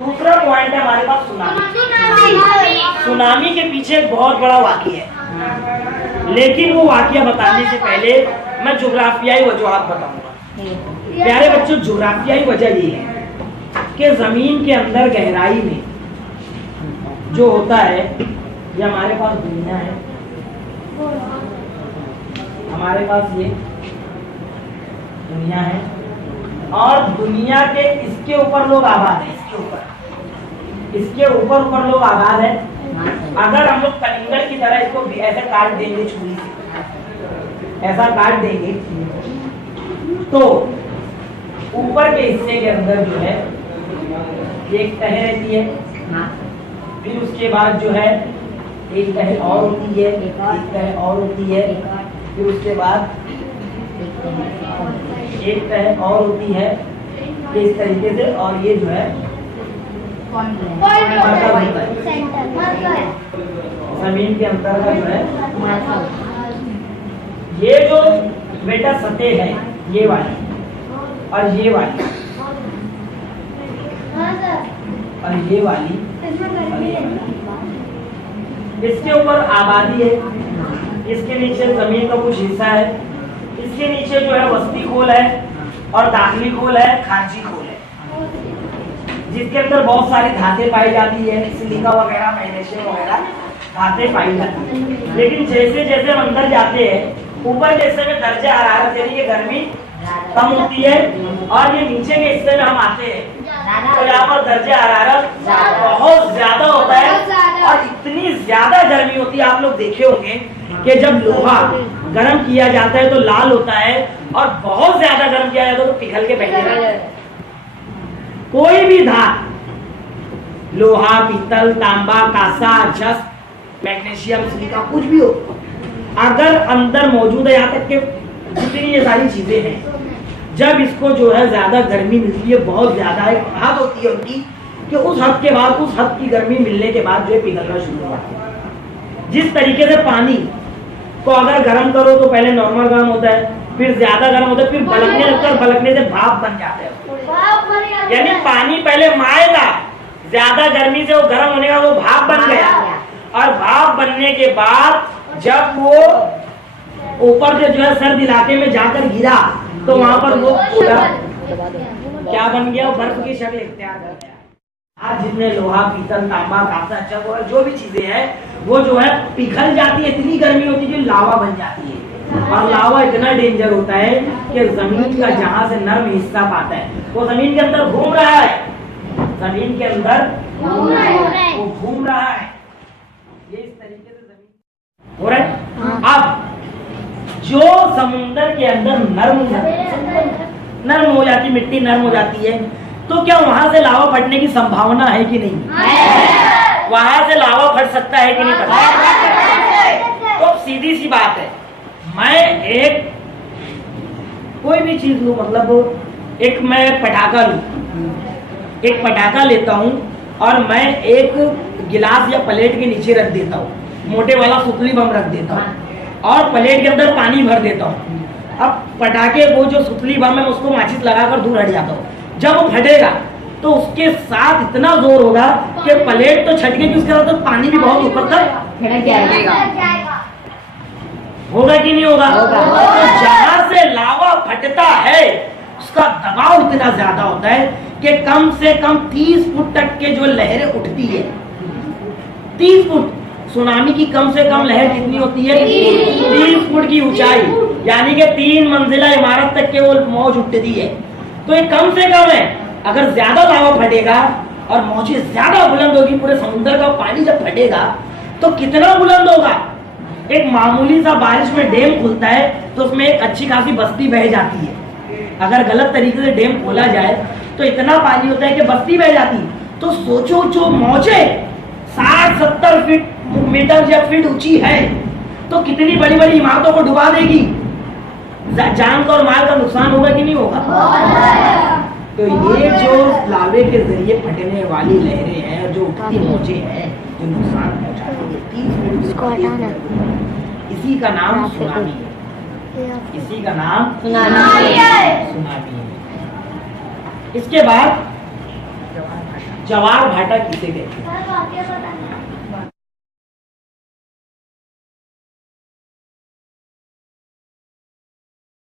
दूसरा पॉइंट है हमारे पास सुनामी। सुनामी के पीछे एक बहुत बड़ा वाकया है, लेकिन वो वाकया बताने से पहले मैं ज्योग्राफियाई वजूहात बताऊंगा। प्यारे बच्चों, ज्योग्राफियाई वजह ये है कि जमीन के अंदर गहराई में जो होता है, ये हमारे पास दुनिया है, हमारे पास ये दुनिया है और दुनिया के इसके ऊपर लोग आबाद है, इसके ऊपर लोग आबाद है। अगर हम लोग कलिंगर की तरह इसको भी ऐसे काट देंगे, छुरी से ऐसा काट देंगे, तो ऊपर के हिस्से के अंदर जो है एक तह रहती है, फिर उसके बाद जो है एक तह और होती है, एक तह और होती है, फिर उसके बाद एक तह और होती है, इस तरीके से। और ये जो है जमीन के अंदर का जो है ये जो बेटा सतह है, ये वाली और ये वाली और ये वाली, इसके ऊपर आबादी है, इसके नीचे जमीन का कुछ हिस्सा है, इसके नीचे जो है वस्ती खोल है और दाखिली खोल है, खारजी खोल है, जिसके अंदर बहुत सारी धातें पाई जाती है, सिलिका वगैरह, मैग्नीशियम वगैरह धातें पाई जाती है। लेकिन जैसे जैसे हम अंदर जाते हैं, ऊपर के हिस्से में दर्जा हरारत यानी कि गर्मी कम होती है, और ये नीचे के हिस्से में हम आते हैं तो यहाँ पर दर्जा हरारत बहुत ज्यादा होता है और इतनी ज्यादा गर्मी होती है। आप लोग देखे होंगे कि जब लोहा गर्म किया जाता है तो लाल होता है, और बहुत ज्यादा गर्म किया जाता है तो पिघल के बैठ जाता है। कोई भी धात, लोहा, पीतल, तांबा, कांसा, जस्त, मैग्नीशियम, सिलिका, कुछ भी हो, अगर अंदर मौजूद है, यहाँ तक के जितनी ये सारी चीजें हैं, जब इसको जो है ज्यादा गर्मी मिलती है, बहुत ज्यादा एक हद होती है उनकी, कि उस हद के बाद, उस हद की गर्मी मिलने के बाद जो है पिघलना शुरू होता है। जिस तरीके से पानी को अगर गर्म करो तो पहले नॉर्मल गर्म होता है, फिर ज्यादा गर्म होता है, फिर बलकने लगता है, बलकने से भाप बन जाते हैं। यानी पानी पहले माए था, ज्यादा गर्मी से वो गर्म होने का वो भाप बन गया, और भाप बनने के बाद जब वो ऊपर से जो है सर्द इलाके में जाकर गिरा तो वहां पर वो पूरा क्या बन गया, बर्फ की शक्ल इख्तियार कर गया। आज जितने लोहा, पीतल, तांबा, कांसा, चक, जो भी चीजें हैं, वो जो है पिघल जाती है, इतनी गर्मी होती है कि लावा बन जाती है। और लावा इतना डेंजर होता है कि जमीन का जहां से नर्म हिस्सा पाता है वो जमीन के अंदर घूम रहा है, जमीन के अंदर वो घूम रहा है। ये इस तरीके से जमीन हो रहा है। अब जो समुंदर के अंदर नर्म हो जाती, मिट्टी नर्म हो जाती है, तो क्या वहां से लावा फटने की संभावना है कि नहीं? वहां से लावा फट सकता है कि नहीं फट? तो सीधी सी बात है, मैं एक कोई भी चीज लूं, मतलब एक मैं पटाखा लूं, एक पटाखा लेता हूं और मैं एक गिलास या प्लेट के नीचे रख देता हूं, मोटे वाला सुतली बम रख देता हूं और प्लेट के अंदर पानी भर देता हूं। अब पटाखे वो जो सुतली बम है उसको माचिस लगाकर दूर हट जाता हूं। जब वो फटेगा तो उसके साथ इतना जोर होगा कि प्लेट तो छट गई, उसके बाद तो पानी भी बहुत ऊपर तक जाएगा। होगा कि नहीं होगा? तो जहां से लावा फटता है उसका दबाव इतना ज्यादा होता है कि कम से कम 30 फुट तक के जो लहरें उठती है, 30 फुट। सुनामी की कम से कम लहर कितनी होती है? 30 फुट की ऊंचाई, यानी कि 3 मंजिला इमारत तक के वो मौज उठती है। तो ये कम से कम है। अगर ज्यादा लावा फटेगा और मौजें ज्यादा बुलंद होगी, पूरे समुद्र का पानी जब फटेगा तो कितना बुलंद होगा। एक मामूली सा बारिश में डैम खुलता है तो उसमें एक अच्छी खासी बस्ती बह जाती है। अगर गलत तरीके से डैम खोला जाए तो इतना पानी होता है कि बस्ती बह जाती है। तो सोचो, जो मौजें 60-70 मीटर या फीट ऊंची है तो कितनी बड़ी बड़ी इमारतों को डुबा देगी। जान का और माल का नुकसान होगा कि नहीं होगा? तो ये जो लावे के जरिए फटने वाली लहरें हैं और जो उठती मौजें हैं जो नुकसान पहुंचाती है, इसी का नाम सुनामी है। इसी का नाम सुनामी है। इसके बाद जवार भाटा किसे कहते हैं?